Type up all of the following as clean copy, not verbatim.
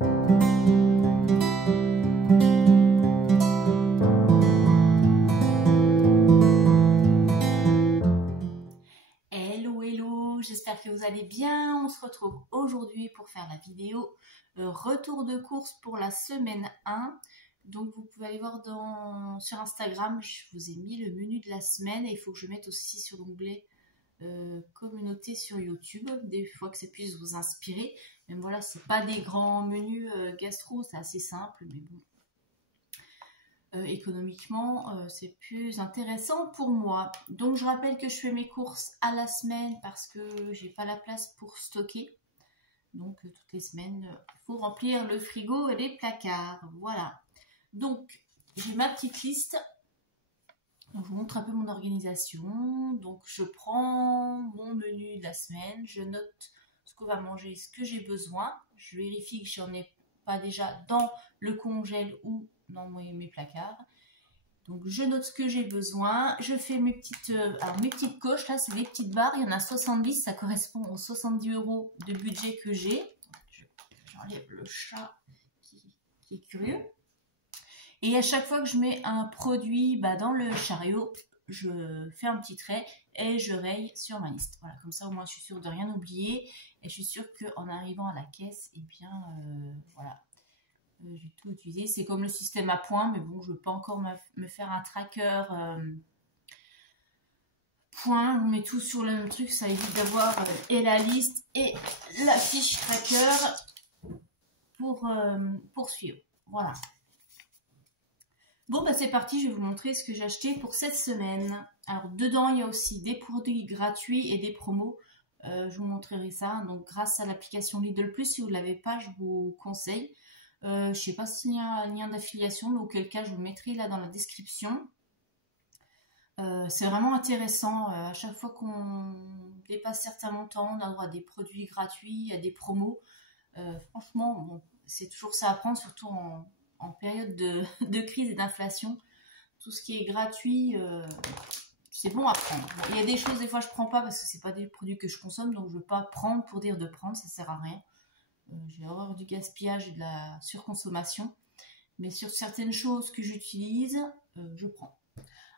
Hello, hello, j'espère que vous allez bien. On se retrouve aujourd'hui pour faire la vidéo retour de course pour la semaine 1. Donc vous pouvez aller voir sur Instagram, je vous ai mis le menu de la semaine et il faut que je mette aussi sur l'onglet communauté sur YouTube, des fois que ça puisse vous inspirer. Même voilà, c'est pas des grands menus gastro, c'est assez simple, mais bon. Économiquement, c'est plus intéressant pour moi. Donc je rappelle que je fais mes courses à la semaine parce que j'ai pas la place pour stocker. Donc toutes les semaines, il faut remplir le frigo et les placards. Voilà. Donc j'ai ma petite liste. Donc, je vous montre un peu mon organisation. Donc je prends mon menu de la semaine, je note ce qu'on va manger, ce que j'ai besoin. Je vérifie que j'en ai pas déjà dans le congèle ou dans mes placards. Donc je note ce que j'ai besoin, je fais mes petites coches, là c'est les petites barres, il y en a 70, ça correspond aux 70 € de budget que j'ai. J'enlève le chat qui est curieux. Et à chaque fois que je mets un produit dans le chariot, je fais un petit trait et je raye sur ma liste. Voilà, comme ça au moins je suis sûre de rien oublier et je suis sûre qu'en arrivant à la caisse, et bien voilà. J'ai tout utilisé. C'est comme le système à points, mais bon, je ne veux pas encore me faire un tracker points. On met tout sur le même truc, ça évite d'avoir et la liste et la fiche tracker pour suivre. Voilà. Bon, c'est parti, je vais vous montrer ce que j'ai acheté pour cette semaine. Alors, dedans, il y a aussi des produits gratuits et des promos. Je vous montrerai ça. Donc, grâce à l'application Lidl Plus, si vous ne l'avez pas, je vous conseille. Je ne sais pas s'il y a un lien d'affiliation, mais auquel cas je vous le mettrai là dans la description. C'est vraiment intéressant. À chaque fois qu'on dépasse certains montants, on a droit à des produits gratuits, à des promos. Franchement, bon, c'est toujours ça à prendre, surtout en période de crise et d'inflation. Tout ce qui est gratuit, c'est bon à prendre. Bon, il y a des choses, des fois, je ne prends pas parce que ce n'est pas des produits que je consomme, donc je ne veux pas prendre pour dire de prendre, ça ne sert à rien. J'ai horreur du gaspillage et de la surconsommation. Mais sur certaines choses que j'utilise, je prends.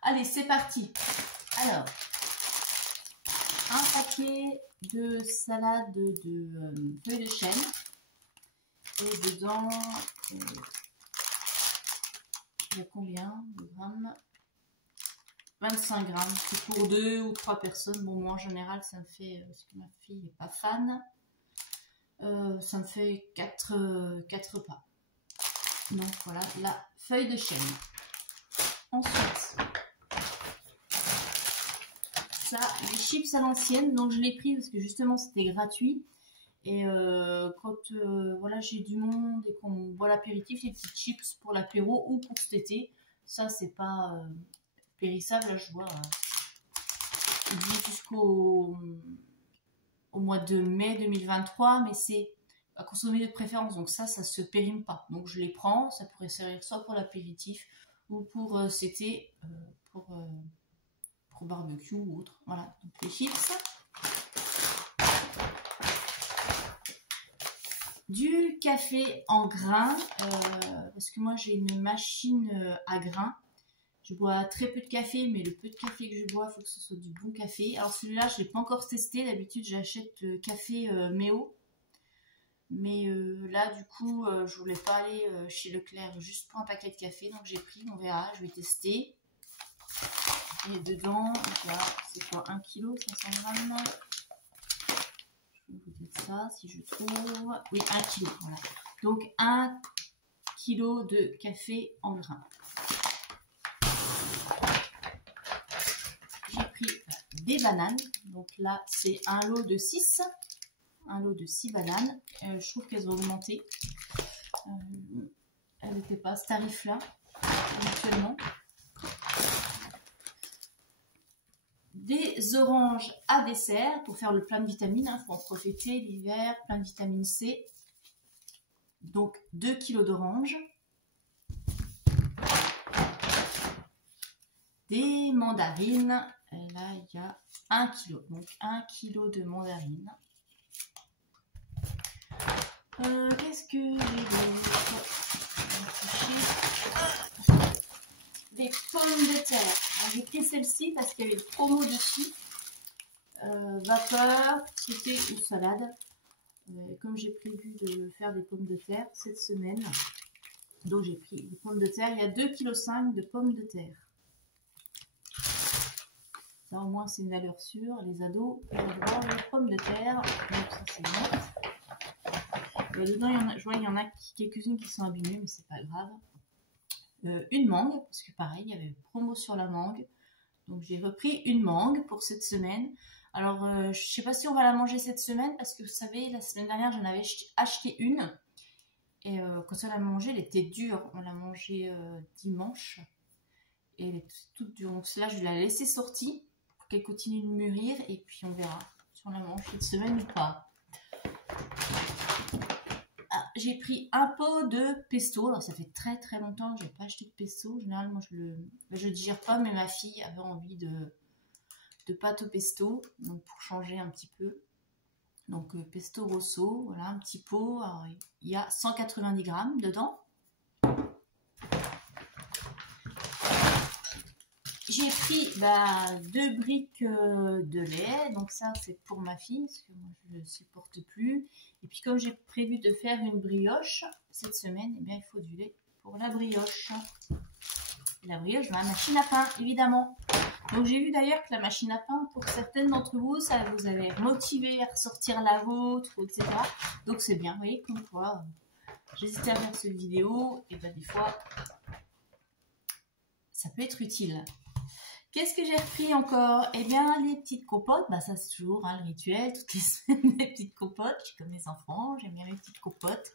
Allez, c'est parti. Alors, un paquet de salade de feuilles de chêne. Et dedans, il y a combien de grammes? 25 grammes. C'est pour 2 ou 3 personnes. Bon, moi, en général, ça me fait... parce que ma fille n'est pas fan. Ça me fait 4 repas. Donc voilà la feuille de chêne. Ensuite, ça, les chips à l'ancienne. Donc je l'ai pris parce que justement c'était gratuit. Et quand voilà, j'ai du monde et qu'on boit l'apéritif, les petites chips pour l'apéro ou pour cet été, ça c'est pas périssable. Là je vois, il dit jusqu'au mois de mai 2023, mais c'est à consommer de préférence, donc ça se périme pas. Donc je les prends, ça pourrait servir soit pour l'apéritif ou pour cet été, pour barbecue ou autre. Voilà, donc les chips. Du café en grains, parce que moi j'ai une machine à grains. Je bois très peu de café, mais le peu de café que je bois, il faut que ce soit du bon café. Alors celui-là, je ne l'ai pas encore testé. D'habitude, j'achète café Méo. Mais là, du coup, je voulais pas aller chez Leclerc juste pour un paquet de café. Donc j'ai pris, on verra, je vais tester. Et dedans, c'est quoi, 1 kg, 500 grammes. Je vais vous dire ça, si je trouve. Oui, 1 kg, voilà. Donc 1 kg de café en grains. J'ai pris des bananes. Donc là, c'est un lot de 6. Un lot de 6 bananes. Je trouve qu'elles ont augmenté. Elles n'étaient pas à ce tarif-là, habituellement. Des oranges à dessert pour faire le plein de vitamines. Il faut en profiter l'hiver, plein de vitamine C. Donc 2 kg d'oranges. Des mandarines. Et là, il y a 1 kg. Donc 1 kg de mandarines. Qu'est-ce que j'ai fait pommes de terre. J'ai pris celle-ci parce qu'il y avait le promo dessus. Vapeur, sauté ou salade. Comme j'ai prévu de faire des pommes de terre cette semaine, donc j'ai pris des pommes de terre. Il y a 2,5 kg de pommes de terre. Ça au moins c'est une valeur sûre. Les ados adorent les pommes de terre. Donc ça c'est net. Dedans, je vois il y en a quelques-unes qui sont abîmées, mais c'est pas grave. Une mangue, parce que pareil, il y avait une promo sur la mangue. Donc j'ai repris une mangue pour cette semaine. Alors je sais pas si on va la manger cette semaine, parce que vous savez, la semaine dernière j'en avais acheté une. Et quand on l'a mangée, elle était dure. On l'a mangée dimanche. Et elle est toute dure. Donc là, je vais la laisser sortie pour qu'elle continue de mûrir. Et puis on verra si on la mange cette semaine ou pas. Ah, j'ai pris un pot de pesto. Alors ça fait très très longtemps que je n'ai pas acheté de pesto. Généralement, je digère pas, mais ma fille avait envie de pâte au pesto. Donc pour changer un petit peu. Donc pesto rosso, voilà, un petit pot. Alors, il y a 190 grammes dedans. J'ai pris 2 briques de lait. Donc ça, c'est pour ma fille, parce que moi, je ne supporte plus. Et puis comme j'ai prévu de faire une brioche cette semaine, eh bien, il faut du lait pour la brioche. La brioche dans la machine à pain, évidemment. Donc j'ai vu d'ailleurs que la machine à pain, pour certaines d'entre vous, ça vous avait motivé à ressortir la vôtre, etc. Donc c'est bien, vous voyez, comme quoi, j'hésitais à faire cette vidéo, et bien des fois, ça peut être utile. Qu'est-ce que j'ai repris encore? Eh bien, les petites compotes, ça c'est toujours le rituel, toutes les semaines, les petites compotes. Je suis comme les enfants, j'aime bien les petites compotes.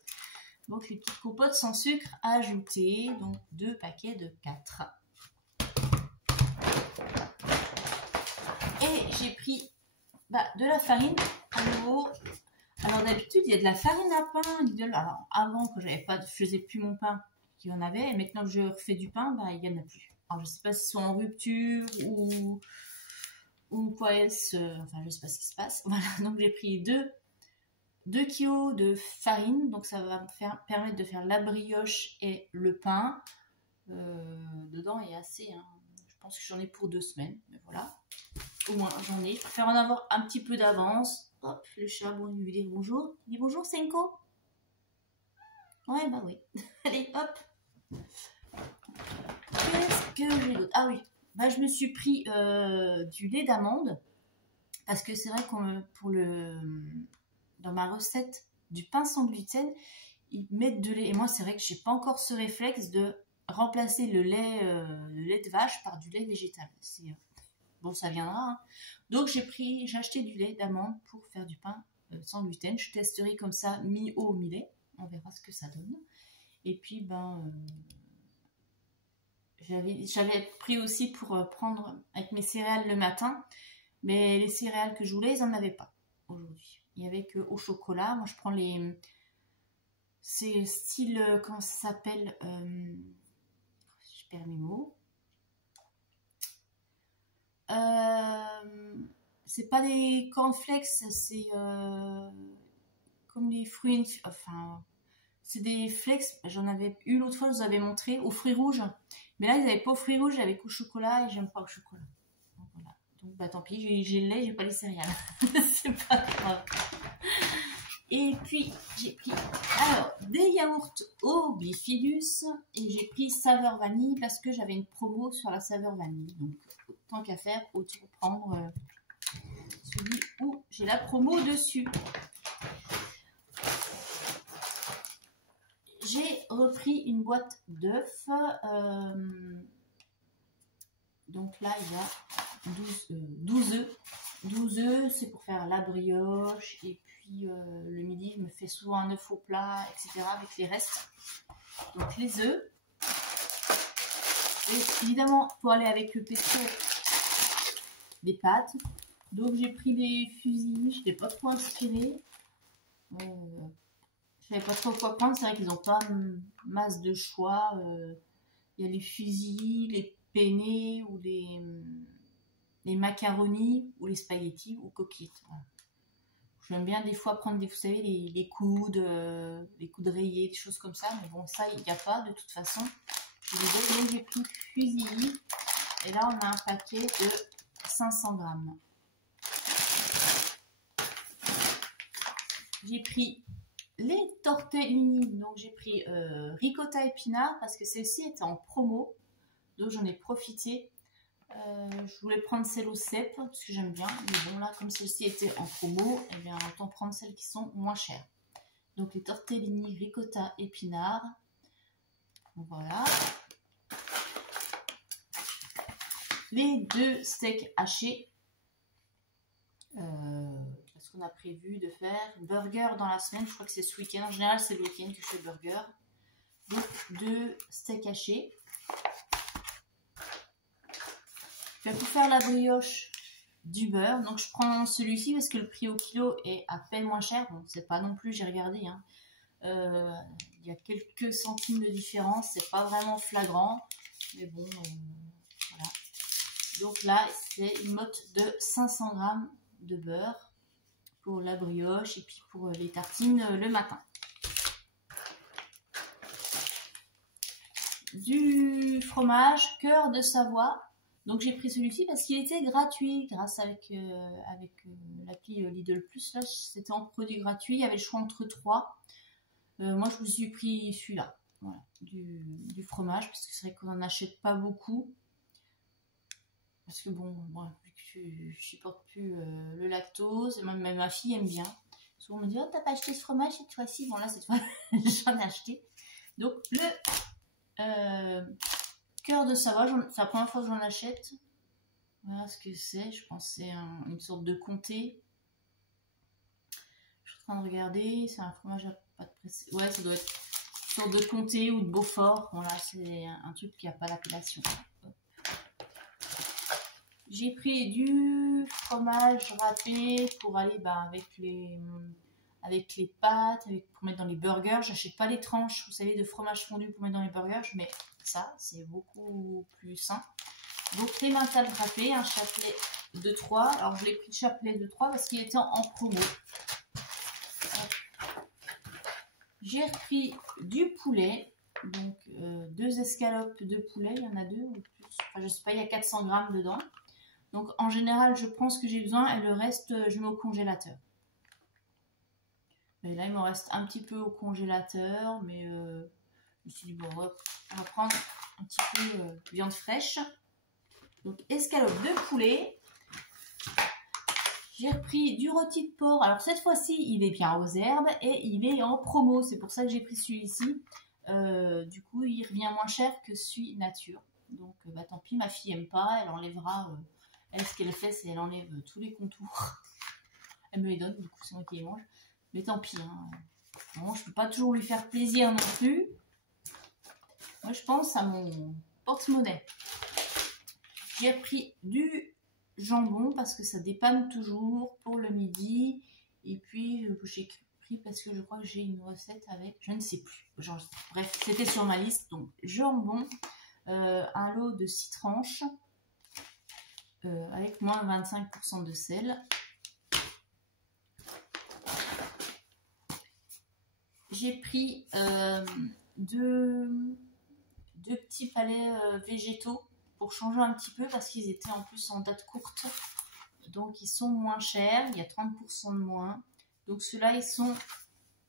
Donc les petites compotes sans sucre ajouté, donc 2 paquets de 4. Et j'ai pris de la farine à nouveau. Alors d'habitude il y a de la farine à pain. Alors avant que je faisais plus mon pain, il y en avait. Et maintenant que je refais du pain, il n'y en a plus. Alors je sais pas si c'est en rupture ou quoi est-ce. Enfin je sais pas ce qui se passe. Voilà, donc j'ai pris 2 kg de farine. Donc ça va me permettre de faire la brioche et le pain. Dedans il y a assez. Je pense que j'en ai pour 2 semaines. Mais voilà. Au moins j'en ai. Pour faire en avoir un petit peu d'avance. Hop, le chat, bon, il lui dit bonjour. Il dit bonjour, Senko. Ouais, oui. Allez, hop. Qu'est-ce que j'ai d'autre? Ah oui, je me suis pris du lait d'amande. Parce que c'est vrai dans ma recette du pain sans gluten, ils mettent de lait. Et moi, c'est vrai que j'ai pas encore ce réflexe de remplacer le lait de vache par du lait végétal. Bon, ça viendra. Donc j'ai acheté du lait d'amande pour faire du pain sans gluten. Je testerai comme ça mi-eau, mi-lait. On verra ce que ça donne. Et puis j'avais pris aussi pour prendre avec mes céréales le matin. Mais les céréales que je voulais, ils n'en avaient pas aujourd'hui. Il n'y avait qu'au chocolat. Moi je prends c'est style, comment ça s'appelle, je perds mes mots. C'est pas des cornflakes, c'est comme les fruits, enfin c'est des flakes. J'en avais eu l'autre fois, je vous avais montré aux fruits rouges, mais là ils n'avaient pas aux fruits rouges, avec au chocolat et j'aime pas au chocolat. Donc, voilà. Donc tant pis, j'ai le lait, j'ai pas les céréales. C'est pas grave. Et puis j'ai pris des yaourts au bifidus et j'ai pris saveur vanille parce que j'avais une promo sur la saveur vanille. Donc tant qu'à faire, autant prendre celui où j'ai la promo dessus. J'ai repris une boîte d'œufs. Donc là, il y a 12 œufs. 12 œufs, c'est pour faire la brioche. Et puis le midi, je me fais souvent un œuf au plat, etc. avec les restes. Donc les œufs. Et évidemment, pour aller avec le pesto, des pâtes. Donc j'ai pris des fusils. Je n'étais pas trop inspirée. Je savais pas trop quoi prendre. C'est vrai qu'ils n'ont pas masse de choix. Il y a les fusils, les penne ou les macaronis ou les spaghettis ou coquillettes. Voilà. J'aime bien des fois prendre vous savez, les coudes rayés, des choses comme ça. Mais bon, ça, il n'y a pas de toute façon. chez Lidl. Donc j'ai pris Fusilli. Et là, on a un paquet de 500 grammes. J'ai pris les tortellini. Donc j'ai pris ricotta épinard parce que celle-ci était en promo. Donc j'en ai profité. Je voulais prendre celle au cèpe parce que j'aime bien. Mais bon, là, comme celle-ci était en promo, eh bien, autant prendre celles qui sont moins chères. Donc les tortellini ricotta épinard. Voilà. Les 2 steaks hachés. Parce qu'on a prévu de faire burger dans la semaine. Je crois que c'est ce week-end. En général, c'est le week-end que je fais burger. Donc 2 steaks hachés. Je vais pour faire la brioche du beurre. Donc je prends celui-ci parce que le prix au kilo est à peine moins cher. Bon, c'est pas non plus, j'ai regardé. Hein. Il y a quelques centimes de différence. C'est pas vraiment flagrant. Mais bon, voilà. Donc là, c'est une motte de 500 grammes de beurre pour la brioche et puis pour les tartines le matin. Du fromage cœur de Savoie. Donc j'ai pris celui-ci parce qu'il était gratuit grâce avec l'appli Lidl Plus. Là, c'était en produit gratuit. Il y avait le choix entre 3. Moi, je me suis pris celui-là. Voilà, du fromage parce que c'est vrai qu'on n'en achète pas beaucoup. Parce que bon, moi, vu que je supporte plus le lactose, même ma fille aime bien. Souvent on me dit, oh, t'as pas acheté ce fromage cette fois-ci? Bon là, cette fois, j'en ai acheté. Donc le cœur de Savoie, c'est la première fois que j'en achète. Voilà ce que c'est. Je pense que c'est une sorte de comté. Je suis en train de regarder. C'est un fromage à pâte pressée. Ouais, ça doit être une sorte de comté ou de Beaufort. Voilà, c'est un truc qui n'a pas l'appellation. J'ai pris du fromage râpé pour aller avec les pâtes, pour mettre dans les burgers. J'achète pas les tranches, vous savez, de fromage fondu pour mettre dans les burgers. Je mets ça, c'est beaucoup plus sain. Donc les mentales râpées, un chapelet de 3. Alors je l'ai pris le chapelet de 3 parce qu'il était en promo. J'ai repris du poulet. Donc 2 escalopes de poulet, il y en a 2 ou plus. Enfin je sais pas, il y a 400 grammes dedans. Donc en général, je prends ce que j'ai besoin et le reste, je mets au congélateur. Et là, il me reste un petit peu au congélateur, mais je me suis dit, bon, on va prendre un petit peu de viande fraîche. Donc escalope de poulet. J'ai repris du rôti de porc. Alors cette fois-ci, il est bien aux herbes et il est en promo. C'est pour ça que j'ai pris celui-ci. Du coup, il revient moins cher que celui nature. Donc tant pis, ma fille aime pas, elle enlèvera... Elle, ce qu'elle fait, c'est qu'elle enlève tous les contours. Elle me les donne, du coup, c'est moi qui les mange. Mais tant pis. Hein. Bon, je ne peux pas toujours lui faire plaisir non plus. Moi, je pense à mon porte-monnaie. J'ai pris du jambon parce que ça dépanne toujours pour le midi. Et puis, j'ai pris parce que je crois que j'ai une recette avec... Je ne sais plus. Genre, bref, c'était sur ma liste. Donc, jambon, un lot de 6 tranches. Avec moins 25% de sel. J'ai pris deux petits palets végétaux pour changer un petit peu parce qu'ils étaient en plus en date courte. Donc ils sont moins chers, il y a 30% de moins. Donc ceux-là, ils sont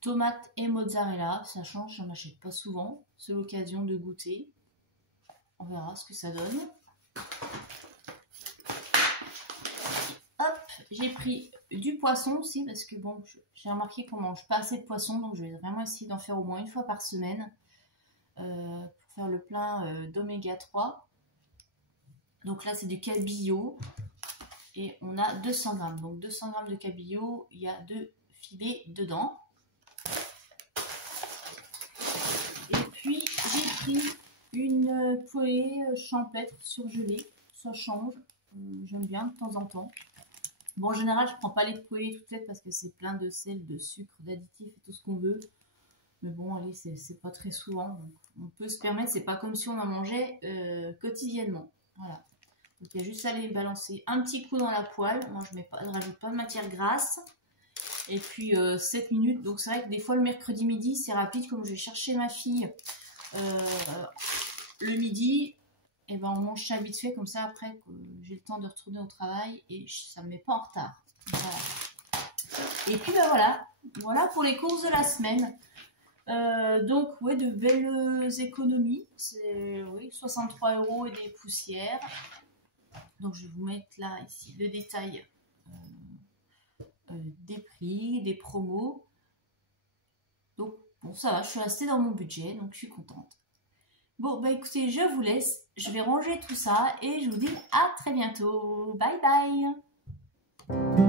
tomates et mozzarella. Ça change, j'en achète pas souvent. C'est l'occasion de goûter. On verra ce que ça donne. J'ai pris du poisson aussi parce que bon, j'ai remarqué qu'on mange pas assez de poisson, donc je vais vraiment essayer d'en faire au moins une fois par semaine pour faire le plein d'oméga 3. Donc là, c'est du cabillaud et on a 200 grammes. Donc 200 grammes de cabillaud, il y a 2 filets dedans. Et puis j'ai pris une poêlée champêtre surgelée. Ça change, j'aime bien de temps en temps. Bon, en général, je prends pas les poêlées toutes faites parce que c'est plein de sel, de sucre, d'additifs et tout ce qu'on veut. Mais bon, allez, c'est pas très souvent. Donc on peut se permettre, c'est pas comme si on en mangeait quotidiennement. Voilà. Donc il y a juste à aller balancer un petit coup dans la poêle. Moi, je rajoute pas de matière grasse. Et puis 7 minutes. Donc c'est vrai que des fois, le mercredi midi, c'est rapide. Comme je vais chercher ma fille le midi, et ben on mange ça vite fait comme ça après que j'ai le temps de retourner au travail et ça me met pas en retard. Voilà. Et puis ben voilà pour les courses de la semaine. Donc ouais, de belles économies. C'est oui, 63 € et des poussières. Donc je vais vous mettre là ici le détail des prix, des promos. Donc bon, ça va, je suis restée dans mon budget, donc je suis contente. Bon, bah écoutez, je vous laisse, je vais ranger tout ça et je vous dis à très bientôt. Bye bye.